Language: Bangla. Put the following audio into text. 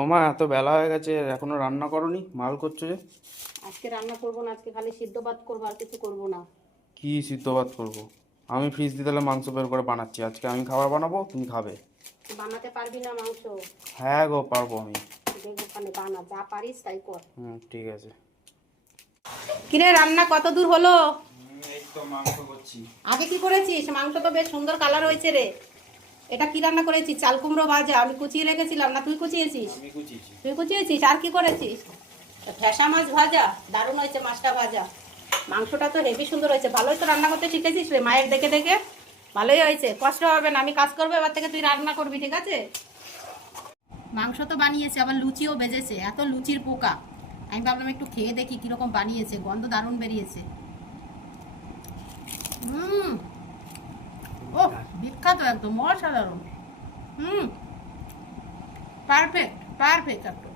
ওমা, এত বেলা হয়ে গেছে এখনো রান্না করনি, মাল করছো যে? আজকে রান্না করবো না, আজকে খালি সিদ্ধ ভাত করবো, আর কিছু করবো না। কি সিদ্ধ ভাত করবো? আমি ফ্রিজ দিয়ে তাহলে মাংস বের করে বানাচ্ছি, আজকে আমি খাবার বানাবো, তুমি খাবে। বানাতে পারবি না মাংস? হ্যাঁ গো, পারবো আমি। দেখ ওখানে বানা, যা পারিস তাই কর। ঠিক আছে। কিরে, রান্না কত দূর হলো? এই তো মাংস করছি। আগে কি করেছিস? মাংস তো বেশ সুন্দর কালার হয়েছে রে। এটা কি রান্না করেছিস? চাল কুমড়ো ভাজা আমি কুচিয়ে রেখেছিলাম, না তুই কুচিয়েছিস? আমি কুচিয়েছি। তুই কুচিয়েছিস, আর কি করেছিস? ঠেসা মাছ ভাজা, দারুণ হয়েছে মাছটা ভাজা। মাংসটা তো হেভি সুন্দর হয়েছে, ভালোই তো রান্না করতে শিখেছিস রে মায়ের দেখে দেখে। ভালোই হয়েছে, কষ্ট হবে না, আমি কাজ করবো, এবার থেকে তুই রান্না করবি, ঠিক আছে? মাংস তো বানিয়েছে, আবার লুচিও ভেজেছে, এত লুচির পোকা। আমি ভাবলাম একটু খেয়ে দেখি কিরকম বানিয়েছে, গন্ধ দারুণ বেরিয়েছে। ও বিখ্যাত, একদম অসাধারণ। পারফেক্ট পারফেক্ট একদম।